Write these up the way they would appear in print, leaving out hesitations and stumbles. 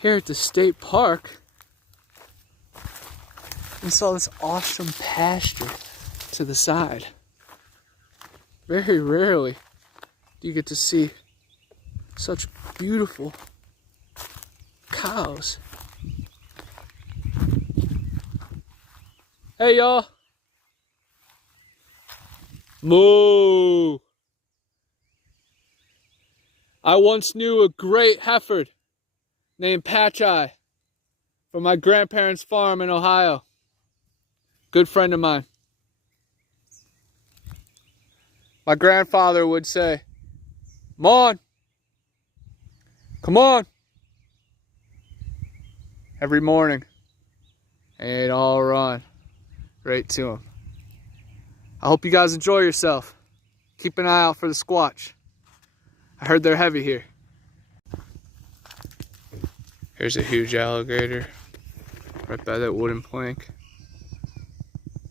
Here at the state park, we saw this awesome pasture to the side. Very rarely do you get to see such beautiful cows. Hey y'all! Moo! I once knew a great heifer named Patcheye from my grandparents' farm in Ohio. Good friend of mine. My grandfather would say, "Come on, come on," every morning, and they'd all run right to him. I hope you guys enjoy yourself. Keep an eye out for the Squatch. I heard they're heavy here. Here's a huge alligator right by that wooden plank.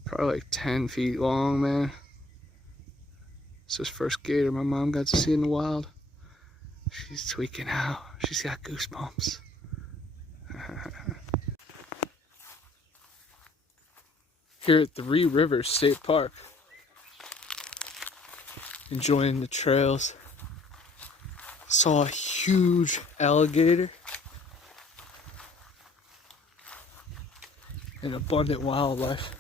Probably like 10 feet long, man. It's his first gator my mom got to see in the wild. She's tweaking out. She's got goosebumps. Here at Three Rivers State Park, enjoying the trails. Saw a huge alligator and abundant wildlife.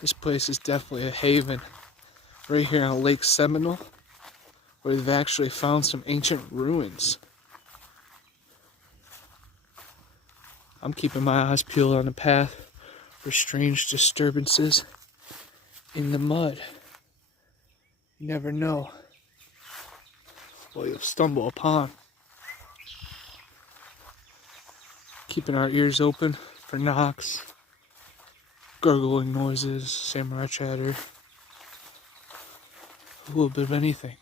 This place is definitely a haven. Right here on Lake Seminole, where they've actually found some ancient ruins. I'm keeping my eyes peeled on the path for strange disturbances in the mud. You never know what you'll stumble upon. Keeping our ears open for knocks, gurgling noises, samurai chatter, a little bit of anything.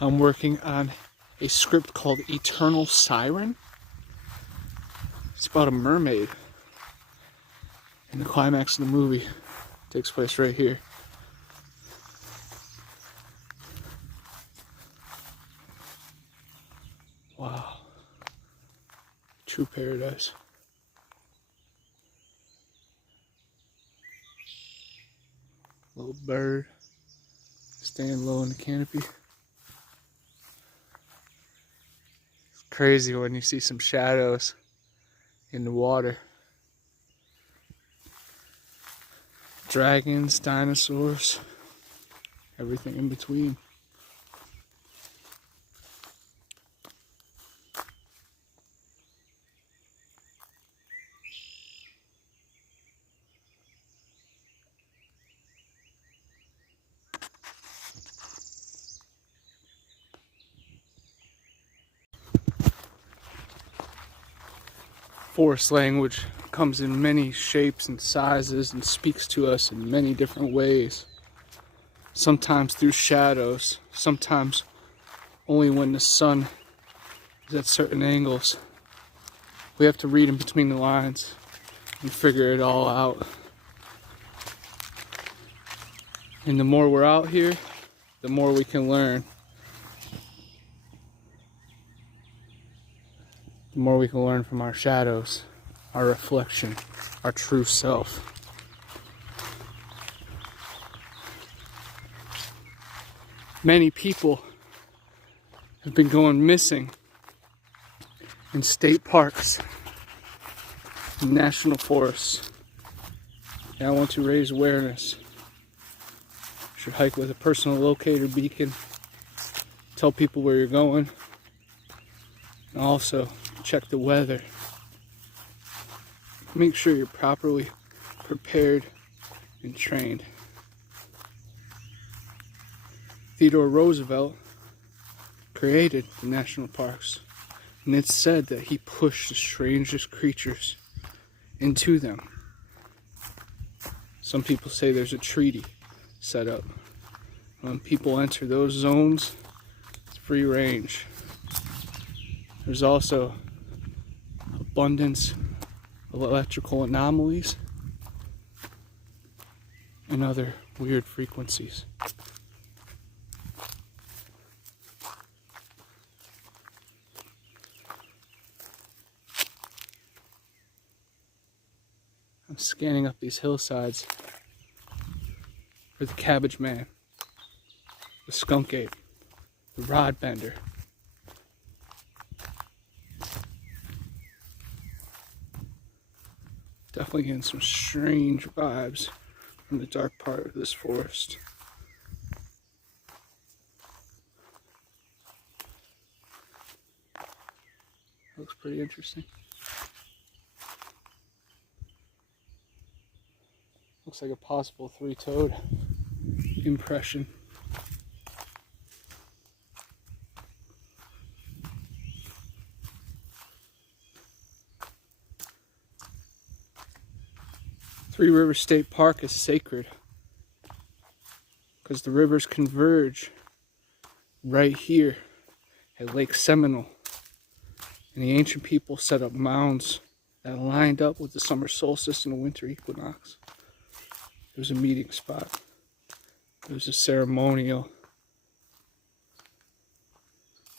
I'm working on a script called Eternal Siren. It's about a mermaid. And the climax of the movie takes place right here. Wow. True paradise. Little bird staying low in the canopy. It's crazy when you see some shadows in the water. Dragons, dinosaurs, everything in between. Forest language comes in many shapes and sizes and speaks to us in many different ways. Sometimes through shadows, sometimes only when the sun is at certain angles. We have to read in between the lines and figure it all out. And the more we're out here, the more we can learn. The more we can learn from our shadows, our reflection, our true self. Many people have been going missing in state parks, in national forests. And I want to raise awareness. You should hike with a personal locator beacon, tell people where you're going, and also check the weather. Make sure you're properly prepared and trained. Theodore Roosevelt created the national parks, and it's said that he pushed the strangest creatures into them. Some people say there's a treaty set up. When people enter those zones, it's free range. There's also abundance electrical anomalies, and other weird frequencies. I'm scanning up these hillsides for the cabbage man, the skunk ape, the rod bender. Definitely getting some strange vibes from the dark part of this forest. Looks pretty interesting. Looks like a possible three-toed impression. Three Rivers State Park is sacred because the rivers converge right here at Lake Seminole. And the ancient people set up mounds that lined up with the summer solstice and the winter equinox. It was a meeting spot. It was a ceremonial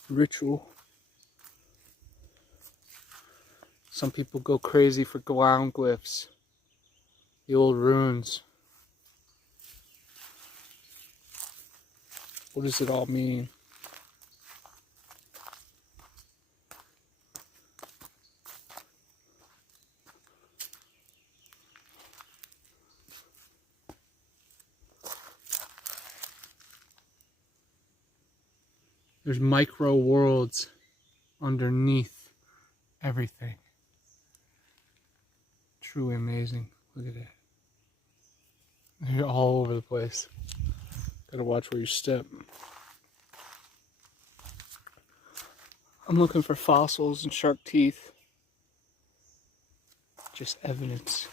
ritual. Some people go crazy for ground glyphs, the old runes. What does it all mean? There's micro worlds underneath everything. Truly amazing. Look at that. They're all over the place. Gotta watch where you step. I'm looking for fossils and shark teeth. Just evidence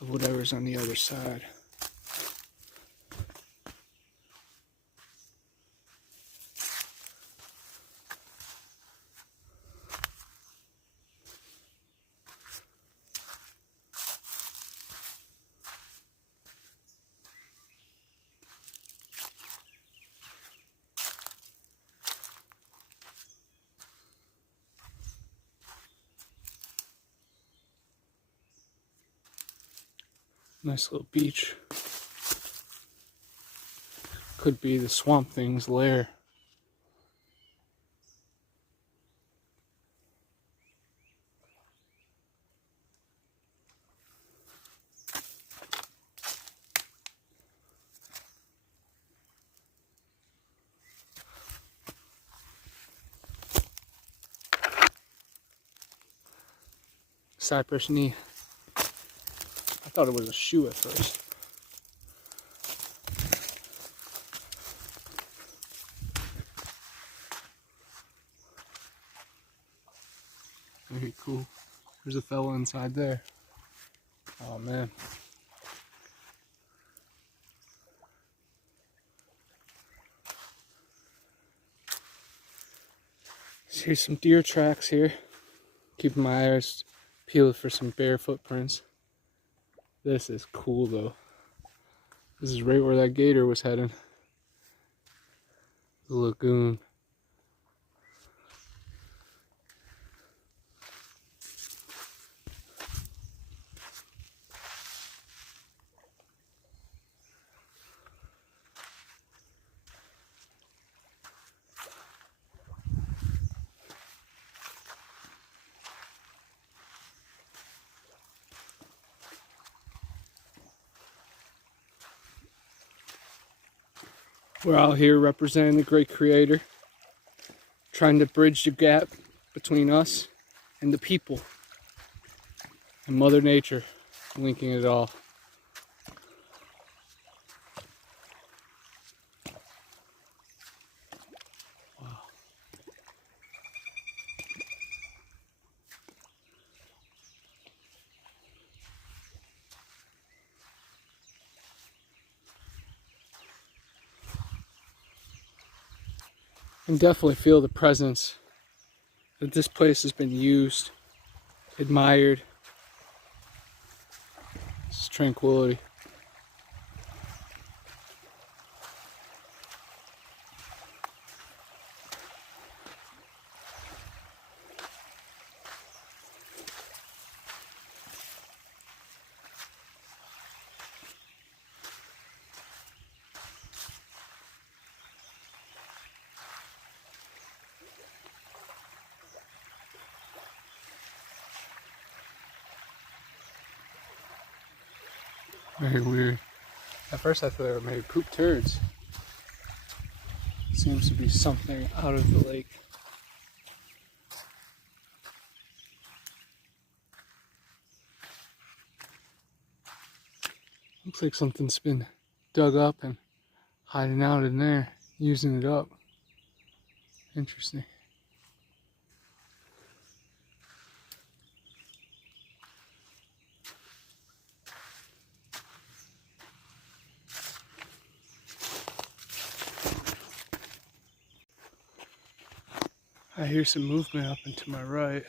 of whatever's on the other side. Nice little beach. Could be the Swamp Thing's lair. Cypress knee. I thought it was a shoe at first. Very cool. There's a fella inside there. Oh man. Here's some deer tracks here. Keeping my eyes peeled for some bear footprints. This is cool though. This is right where that gator was heading. The lagoon. We're out here representing the great creator, trying to bridge the gap between us and the people, and Mother Nature, linking it all. Wow. I can definitely feel the presence that this place has been used, admired, tranquility. Very weird. At first I thought they were maybe poop turds. Seems to be something out of the lake. Looks like something's been dug up and hiding out in there, using it up. Interesting. I hear some movement up and to my right.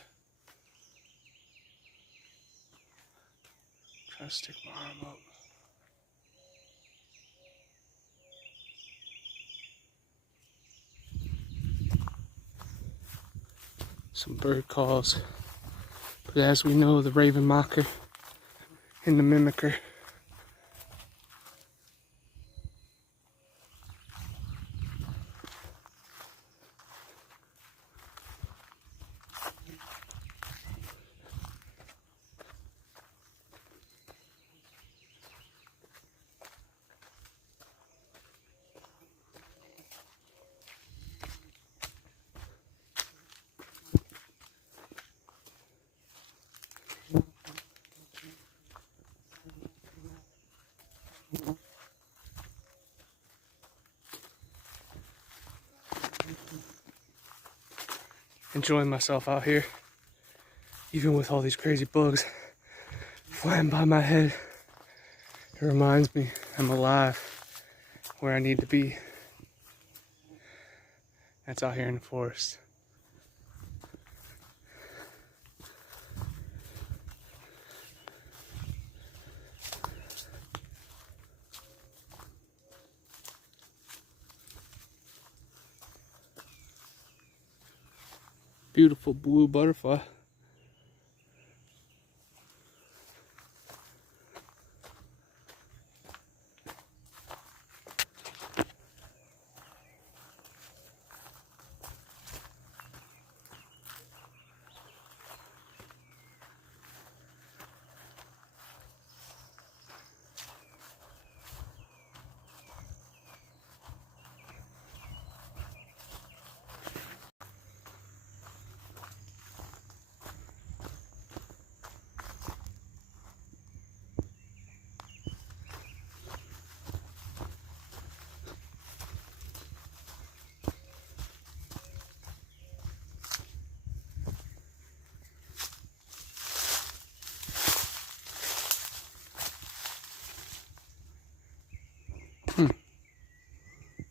Try to stick my arm up. Some bird calls. But as we know, the raven mocker and the mimicker enjoying myself out here, even with all these crazy bugs flying by my head. It reminds me I'm alive where I need to be. That's out here in the forest. Beautiful blue butterfly.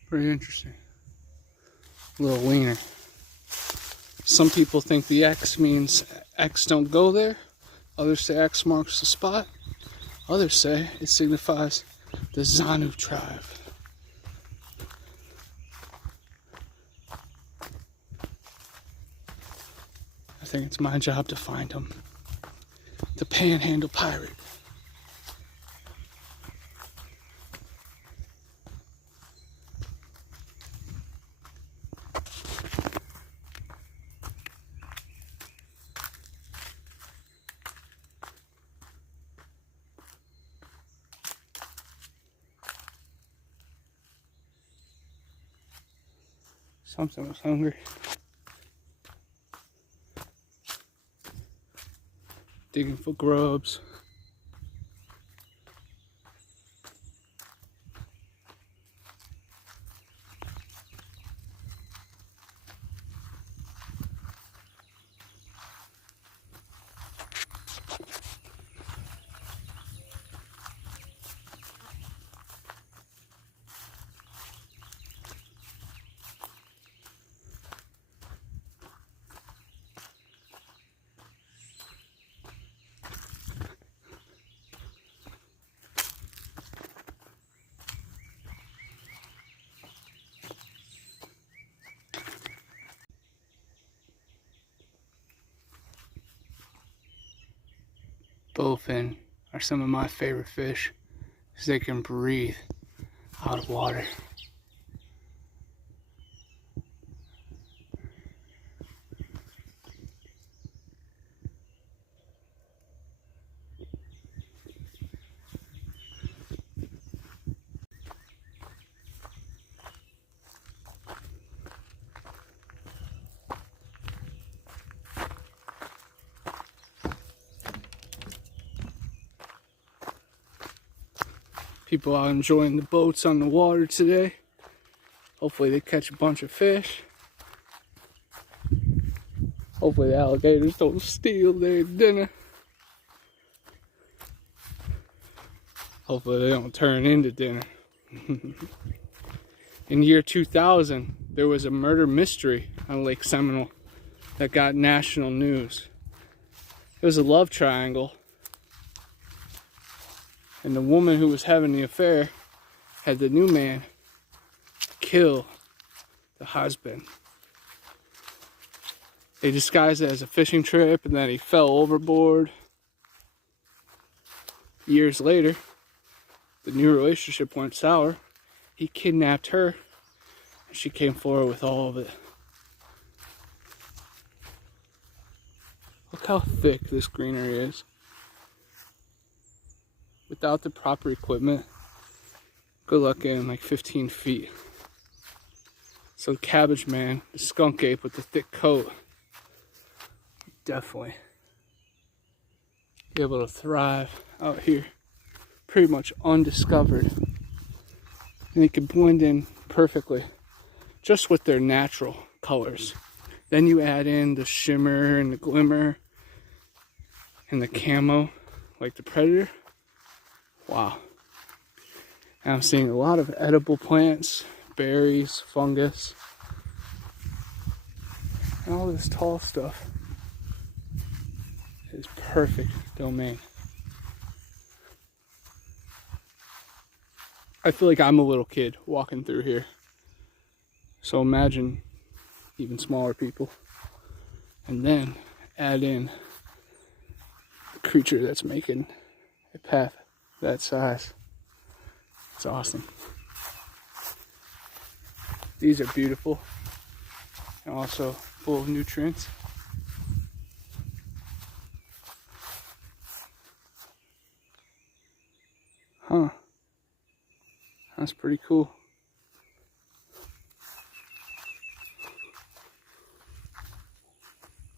Pretty interesting. Little wiener. Some people think the X means X don't go there. Others say X marks the spot. Others say it signifies the Zanu tribe. I think it's my job to find them. The Panhandle Pirate. Something was hungry. Digging for grubs. Bowfin are some of my favorite fish because they can breathe out of water. People out enjoying the boats on the water today. Hopefully they catch a bunch of fish. Hopefully the alligators don't steal their dinner. Hopefully they don't turn into dinner. In year 2000, there was a murder mystery on Lake Seminole that got national news. It was a love triangle. And the woman who was having the affair had the new man kill the husband. They disguised it as a fishing trip, and then he fell overboard. Years later, the new relationship went sour. He kidnapped her, and she came forward with all of it. Look how thick this greenery is. Without the proper equipment, good luck getting like 15 feet. So Cabbage Man, the skunk ape with the thick coat, definitely be able to thrive out here, pretty much undiscovered. And they can blend in perfectly, just with their natural colors. Then you add in the shimmer and the glimmer and the camo, like the predator. Wow. And I'm seeing a lot of edible plants, berries, fungus, and all this tall stuff. It's perfect domain. I feel like I'm a little kid walking through here. So imagine even smaller people. And then add in the creature that's making a path that size. It's awesome. These are beautiful and also full of nutrients. Huh. That's pretty cool.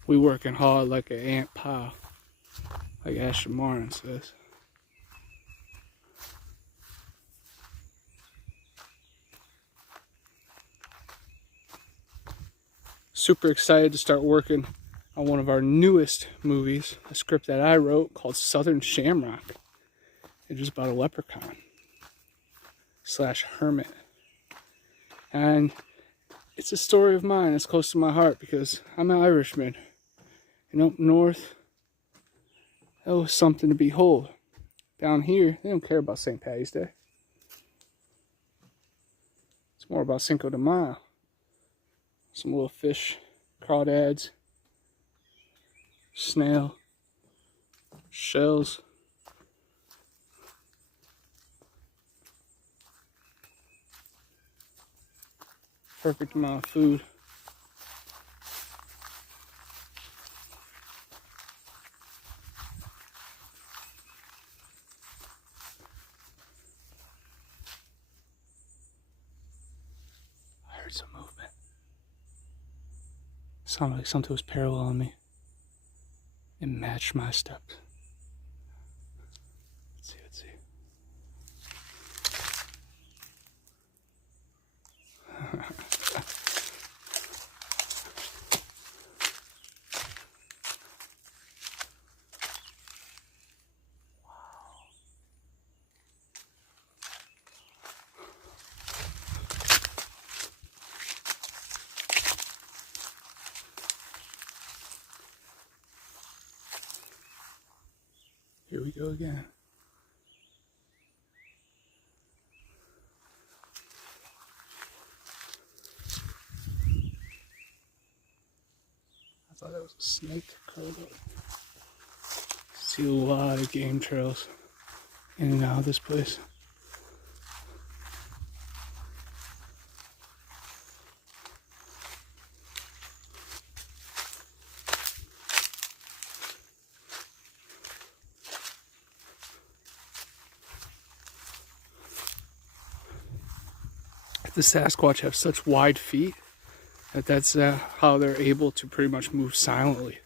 We working hard like an ant pile, like Asher Martin says. Super excited to start working on one of our newest movies, a script that I wrote called Southern Shamrock. It's just about a leprechaun / hermit. And it's a story of mine. It's close to my heart because I'm an Irishman. And up north, that was something to behold. Down here, they don't care about St. Patty's Day. It's more about Cinco de Mayo. Some little fish, crawdads, snail, shells. Perfect amount of food. I heard some movement. Sounded like something was paralleling me. It matched my steps. Let's see. Here we go again. I thought that was a snake curled up. See a lot of game trails in and out of this place. The Sasquatch have such wide feet that's how they're able to pretty much move silently.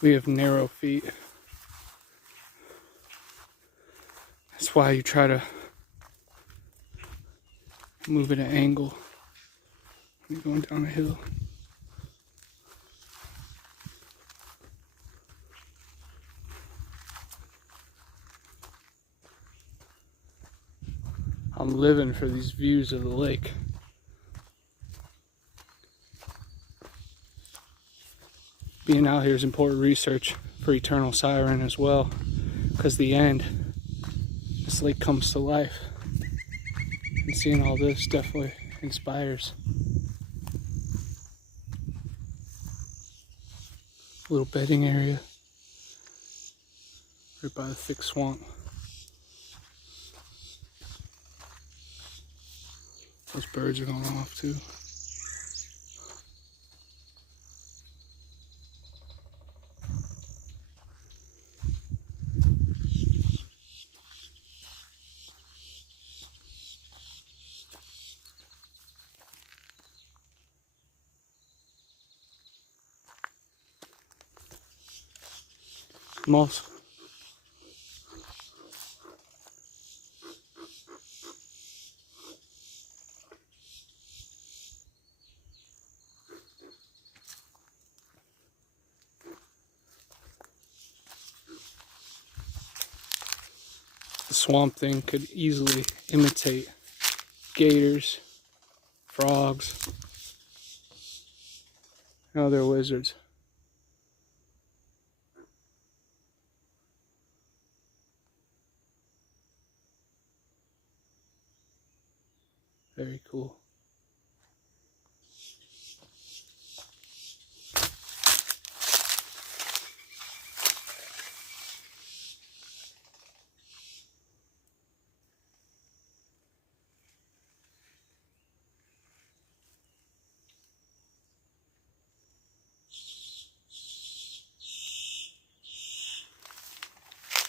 We have narrow feet. That's why you try to move at an angle when you're going down a hill. I'm living for these views of the lake. Being out here is important research for Eternal Siren as well, because the end, this lake comes to life. And seeing all this definitely inspires. A little bedding area right by the thick swamp. Those birds are going off too. Moss. The swamp thing could easily imitate gators, frogs, and other lizards. Very cool.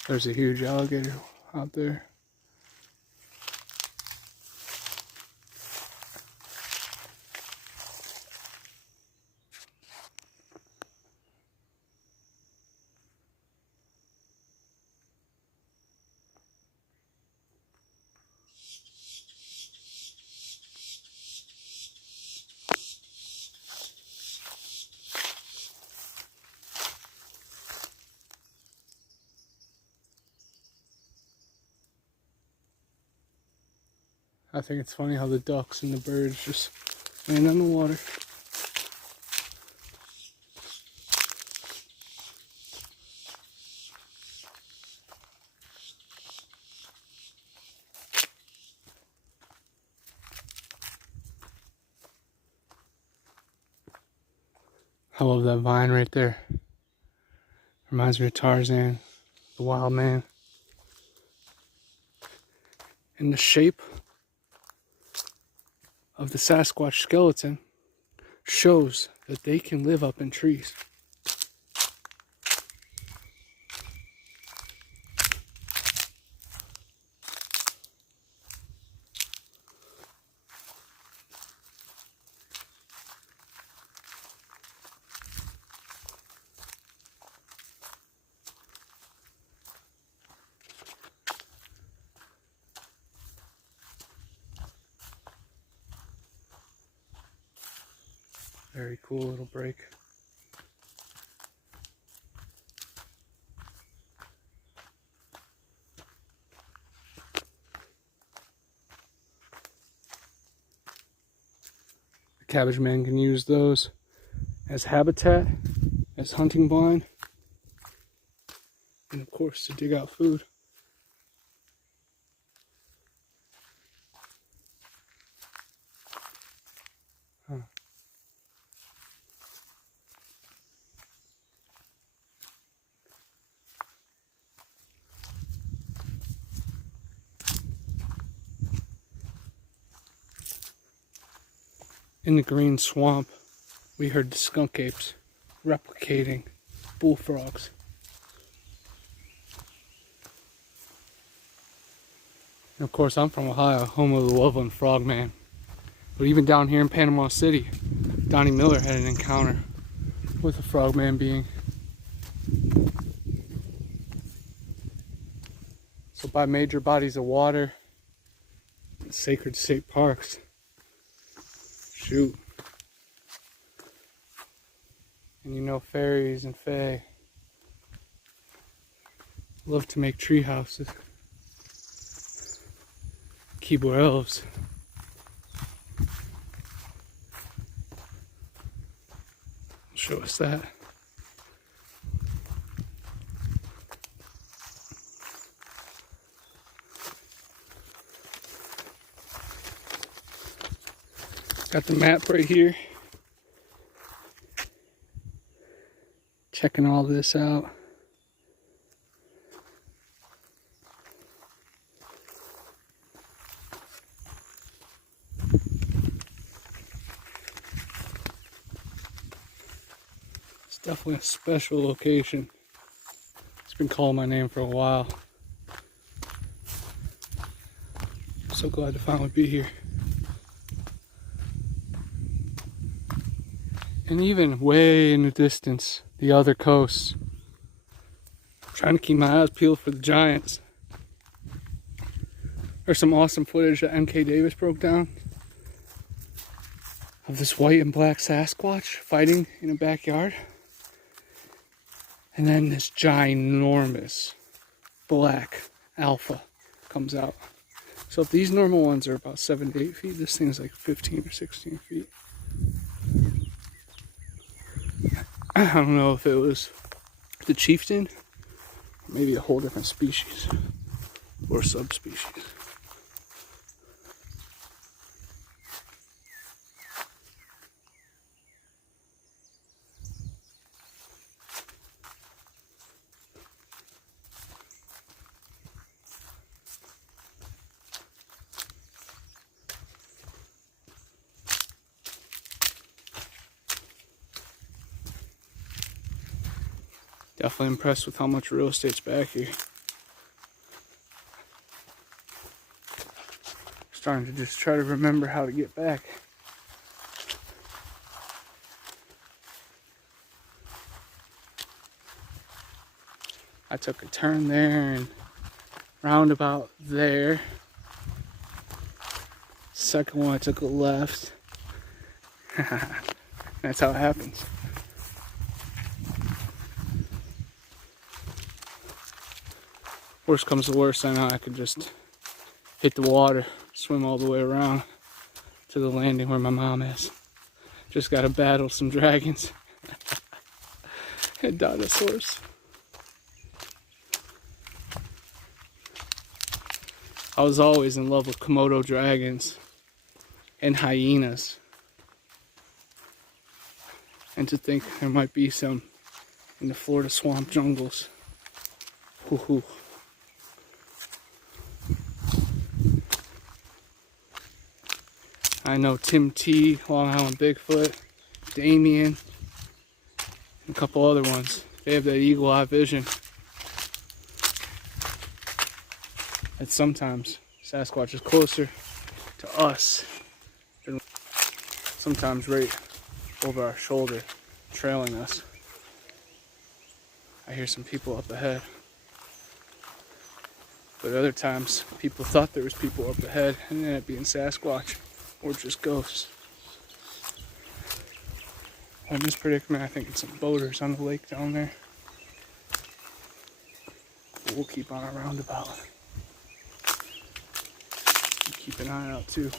There's a huge alligator out there. I think it's funny how the ducks and the birds just land on the water. I love that vine right there. Reminds me of Tarzan, the wild man. And the shape of the Sasquatch skeleton shows that they can live up in trees. Very cool little break. The cabbage man can use those as habitat, as hunting blind, and of course to dig out food. Huh. In the green swamp, we heard the skunk apes replicating bullfrogs. And of course, I'm from Ohio, home of the Loveland Frogman. But even down here in Panama City, Donnie Miller had an encounter with a frogman being. So by major bodies of water, sacred state parks, shoot. And you know, fairies and fae love to make tree houses. Keyboard elves. Show us that. Got the map right here. Checking all this out. It's definitely a special location. It's been calling my name for a while. I'm so glad to finally be here. And even way in the distance, the other coast. I'm trying to keep my eyes peeled for the giants. There's some awesome footage that MK Davis broke down of this white and black Sasquatch fighting in a backyard. And then this ginormous black alpha comes out. So if these normal ones are about 7 to 8 feet, this thing's like 15 or 16 feet. I don't know if it was the chieftain, or maybe a whole different species or subspecies. Definitely impressed with how much real estate's back here. Starting to just try to remember how to get back. I took a turn there and roundabout there. Second one I took a left. That's how it happens. Worst comes to worst, I know I could just hit the water, swim all the way around to the landing where my mom is. Just gotta battle some dragons and dinosaurs. I was always in love with Komodo dragons and hyenas. And to think there might be some in the Florida swamp jungles. Hoo-hoo. I know Tim T, Long Island Bigfoot, Damien, and a couple other ones. They have that eagle eye vision. And sometimes Sasquatch is closer to us than sometimes right over our shoulder, trailing us. I hear some people up ahead. But other times, people thought there was people up ahead and ended up being Sasquatch. Or just ghosts. In this predicament, I think it's some boaters on the lake down there. But we'll keep on our roundabout. And keep an eye out too.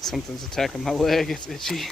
Something's attacking my leg, it's itchy.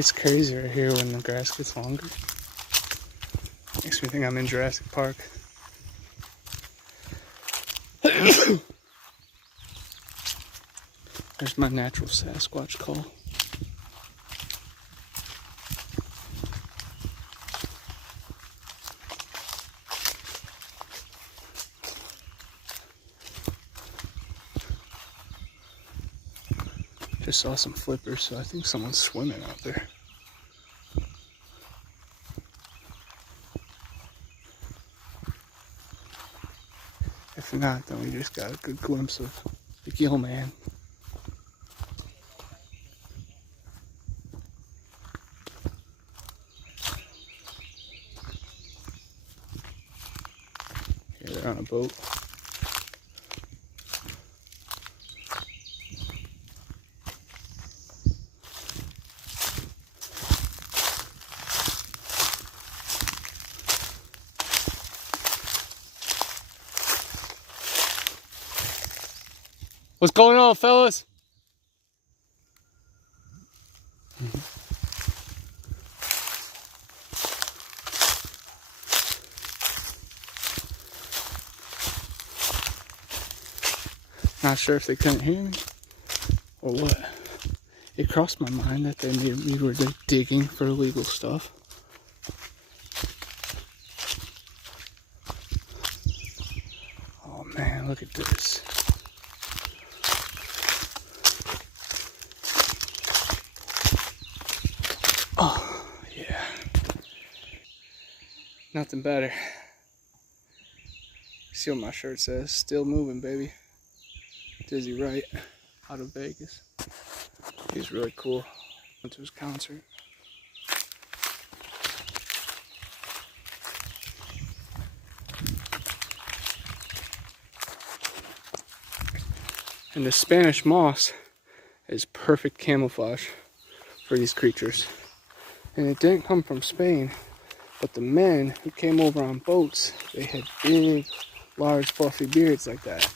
gets crazier here when the grass gets longer. Makes me think I'm in Jurassic Park. There's my natural Sasquatch call. Just saw some flippers, so I think someone's swimming out there. If not, then we just got a good glimpse of the gill man. Yeah, they're on a boat. What's going on, fellas? Not sure if they couldn't hear me or what. It crossed my mind that they maybe were digging for illegal stuff. Oh man, look at this. Oh, yeah. Nothing better. See what my shirt says? Still moving, baby. Dizzy Wright out of Vegas. He's really cool. Went to his concert. And the Spanish moss is perfect camouflage for these creatures. And it didn't come from Spain, but the men who came over on boats, they had big, large, fluffy beards like that.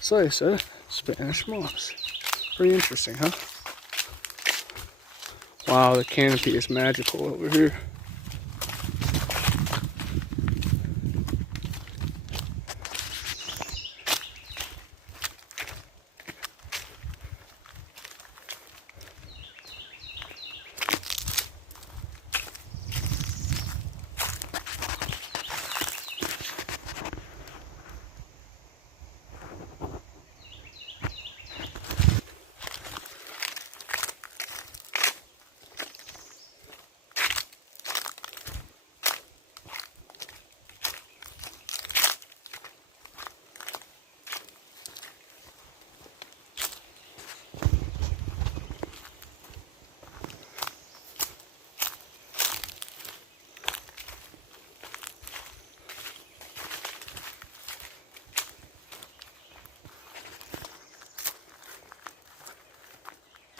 So they said, Spanish moss. Pretty interesting, huh? Wow, the canopy is magical over here.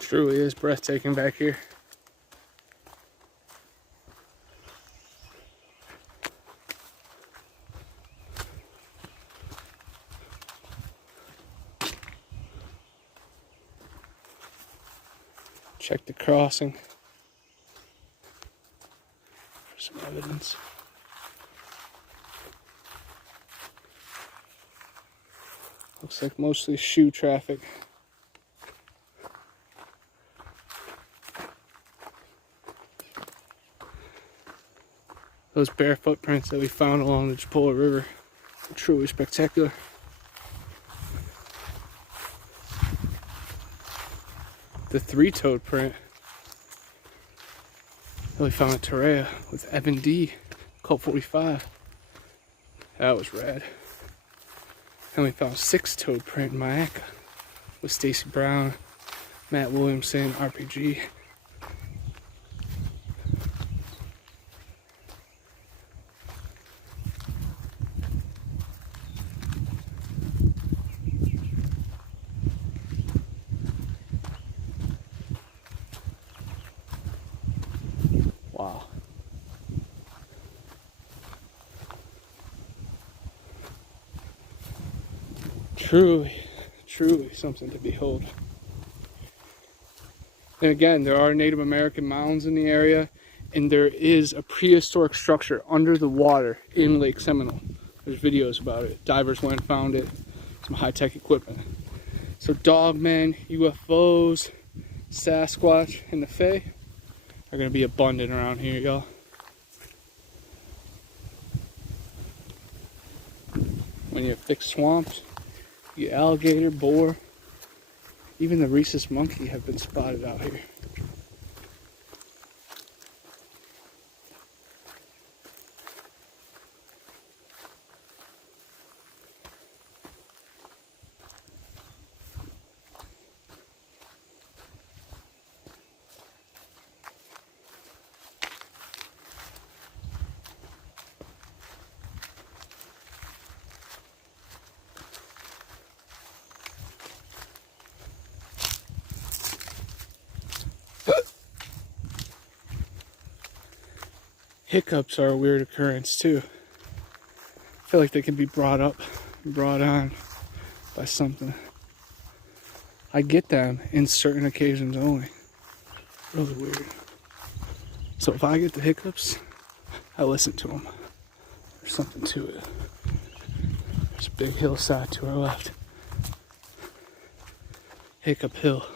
Truly is breathtaking back here. Check the crossing for some evidence. Looks like mostly shoe traffic. Those bare footprints that we found along the Chipola River are truly spectacular. The three-toed print that we found at Torreya with Evan D, Colt 45. That was rad. And we found six-toed print in Mayaca with Stacy Brown, Matt Williamson, RPG. Wow. Truly, truly something to behold. And again, there are Native American mounds in the area, and there is a prehistoric structure under the water in Lake Seminole. There's videos about it. Divers went and found it. Some high-tech equipment. So dogmen, UFOs, Sasquatch, and the Fae are going to be abundant around here, y'all. When you have thick swamps, you get alligator, boar, even the rhesus monkey have been spotted out here. Hiccups are a weird occurrence too. I feel like they can be brought on by something. I get them in certain occasions only. Really weird. So if I get the hiccups, I listen to them. There's something to it. There's a big hillside to our left. Hiccup Hill.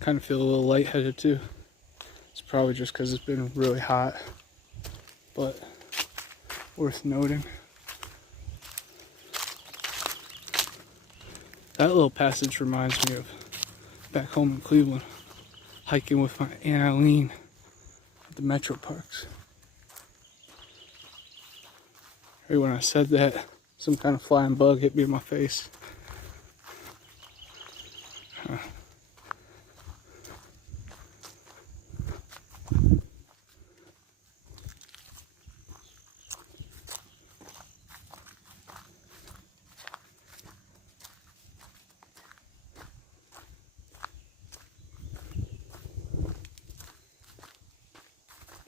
Kind of feel a little lightheaded too. It's probably just because it's been really hot, but worth noting. That little passage reminds me of back home in Cleveland, hiking with my Aunt Eileen at the metro parks. Right when I said that, some kind of flying bug hit me in my face.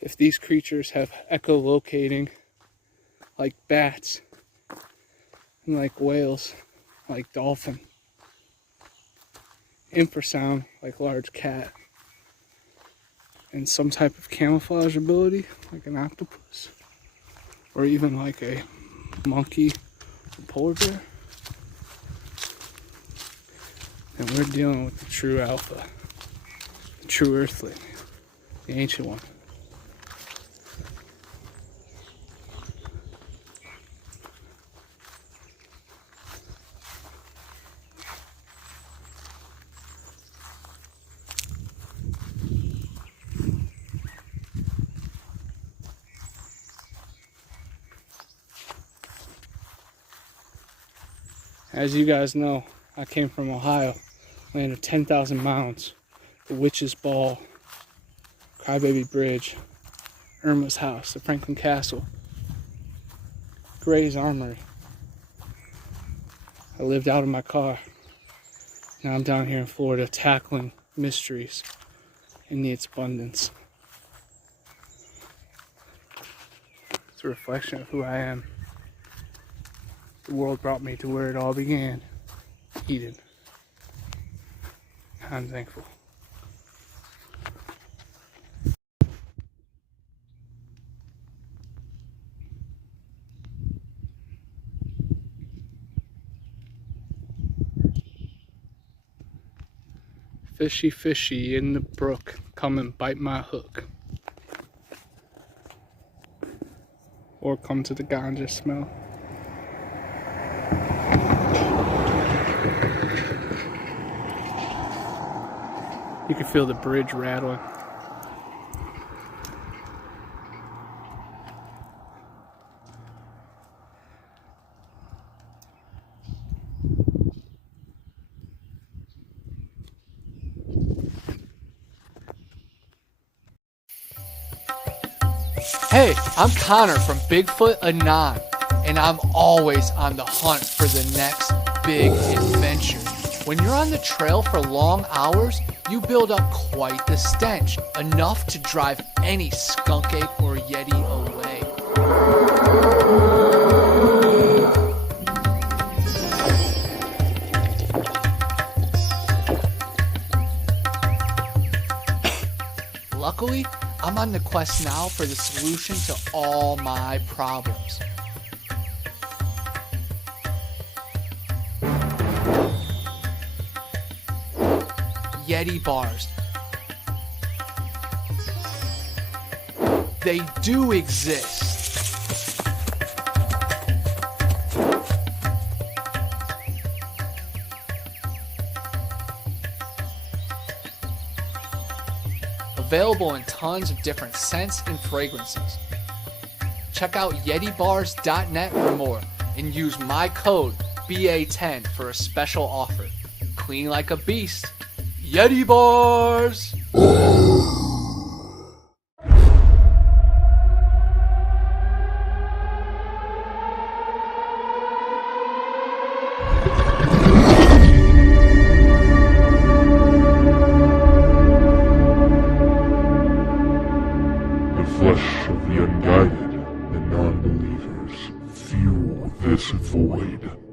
If these creatures have echolocating like bats, and like whales, like dolphin, infrasound like large cat, and some type of camouflage ability like an octopus, or even like a monkey or polar bear, then we're dealing with the true alpha, the true earthling, the ancient one. As you guys know, I came from Ohio, land of 10,000 mounds, the Witch's Ball, Crybaby Bridge, Irma's House, the Franklin Castle, Gray's Armory. I lived out of my car. Now I'm down here in Florida tackling mysteries in its abundance. It's a reflection of who I am. The world brought me to where it all began, Eden. I'm thankful. Fishy, fishy in the brook, come and bite my hook. Or come to the ganja smell. You can feel the bridge rattling. Hey, I'm Connor from Bigfoot Anon, and I'm always on the hunt for the next big adventure. When you're on the trail for long hours, you build up quite the stench, enough to drive any skunk ape or yeti away. I'm on the quest now for the solution to all my problems. Yeti bars. They do exist. Available in tons of different scents and fragrances. Check out YetiBars.net for more and use my code BA10 for a special offer. Clean like a beast. Yeti Bars! The flesh of the unguided and non-believers fuel this void.